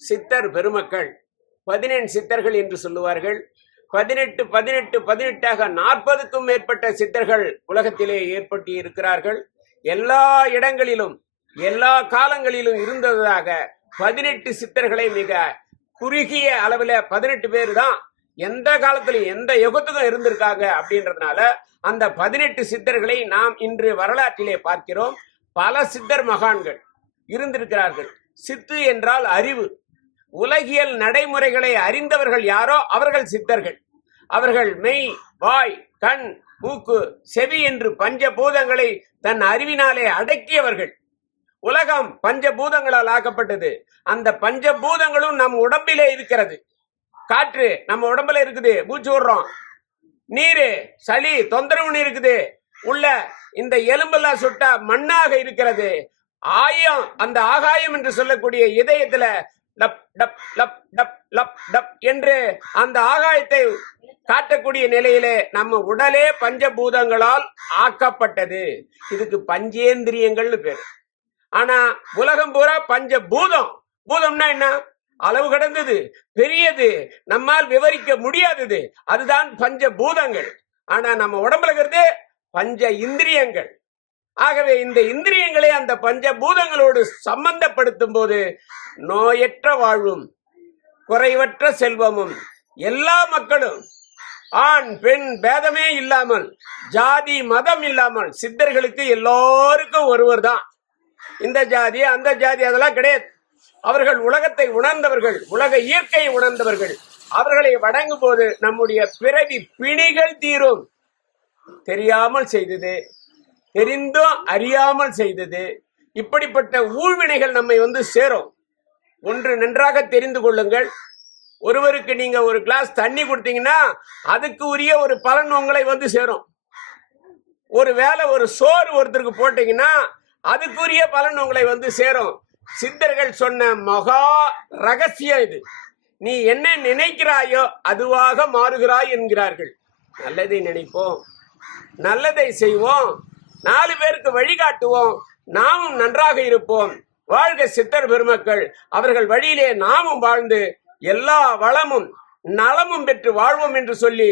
சித்தர் பெருமக்கள் 17 சித்தர்கள் என்று சொல்லுவார்கள். 18 18 18ஆக 40க்கும் மேற்பட்ட சித்தர்கள் உலகத்திலே ஏற்பட்டு இருக்கிறார்கள். எல்லா இடங்களிலும் எல்லா காலங்களிலும் இருந்ததாக 18 சித்தர்களை மிக குறுகிய அளவில் 18 பேர் தான் எந்த காலத்திலும் எந்த யுகத்துக்கும் இருந்திருக்காங்க. அப்படின்றதுனால அந்த 18 சித்தர்களை நாம் இன்று வரலாற்றிலே பார்க்கிறோம். பல சித்தர் மகான்கள் இருந்திருக்கிறார்கள். சித்து என்றால் அறிவு. உலகியல் நடைமுறைகளை அறிந்தவர்கள் யாரோ அவர்கள் சித்தர்கள். அவர்கள் மெய், வாய், கண், மூக்கு, செவி என்று பஞ்சபூதங்களை தன் அறிவினாலே அடக்கியவர்கள். உலகம் பஞ்சபூதங்களால் ஆக்கப்பட்டது. அந்த பஞ்சபூதங்களும் நம் உடம்பிலே இருக்கிறது. காற்று நம்ம உடம்புல இருக்குது, மூச்சு விடுறோம். நீரு, சளி, தொந்தரவு இருக்குது. உள்ள இந்த எலும்பெல்லாம் சுட்டா மண்ணாக இருக்கிறது. ஆயம், அந்த ஆகாயம் என்று சொல்லக்கூடிய இதயத்துல lub dub lub dub lub dub என்று அந்த ஆகாயத்தை காட்டக்கூடிய நிலையிலே நம்ம உடலே பஞ்சபூதங்களால் ஆக்கப்பட்டது. இதுக்கு பஞ்சேந்திரியங்கள்னு பேரு. ஆனா உலகம் பூரா பஞ்சபூதம். பூதம்னா என்ன? அளவு கடந்தது, பெரியது, நம்மால் விவரிக்க முடியாதது. அதுதான் பஞ்சபூதங்கள். ஆனா நம்ம உடம்புல இருக்கிறது பஞ்ச இந்திரியங்கள். ஆகவே இந்த இந்திரியங்களை அந்த பஞ்சபூதங்களோடு சம்பந்தப்படுத்தும் போது நோயற்ற வாழ்வும் குறைவற்ற செல்வமும், எல்லா மக்களும் ஆண் பெண் பேதமே இல்லாமல், ஜாதி மதம் இல்லாமல், சித்தர்களுக்கு எல்லோருக்கும் ஒருவர் தான். இந்த ஜாதி அந்த ஜாதி அதெல்லாம் கிடையாது. அவர்கள் உலகத்தை உணர்ந்தவர்கள், உலக இயற்கையை உணர்ந்தவர்கள். அவர்களை வணங்கும் போது நம்முடைய பிறவி பிணிகள் தீரும். தெரியாமல் செய்தது, தெரிந்தும் அறியாமல் செய்தது, இப்படிப்பட்ட ஊழ்வினைகள் நம்மை வந்து சேரும். ஒன்று நன்றாக தெரிந்து கொள்ளுங்கள். ஒருவருக்கு நீங்க ஒரு கிளாஸ் தண்ணி கொடுத்தீங்கன்னா அதுக்கு உரிய ஒரு பலன் உங்களை வந்து சேரும். ஒரு வேளை ஒரு சோறு ஒருத்தருக்கு போட்டீங்கன்னா அதுக்குரிய பலன் உங்களை வந்து சேரும். சித்தர்கள் சொன்ன மகா ரகசியம் இது. நீ என்ன நினைக்கிறாயோ அதுவாக மாறுகிறாய் என்கிறார்கள். நல்லதை நினைப்போம், நல்லதை செய்வோம், 4 பேருக்கு வழிகாட்டுவோம், நாமும் நன்றாக இருப்போம். வாழ்க சித்தர் பெருமக்கள். அவர்கள் வழியிலே நாமும் வாழ்ந்து எல்லா வளமும் நலமும் பெற்று வாழ்வோம் என்று சொல்லி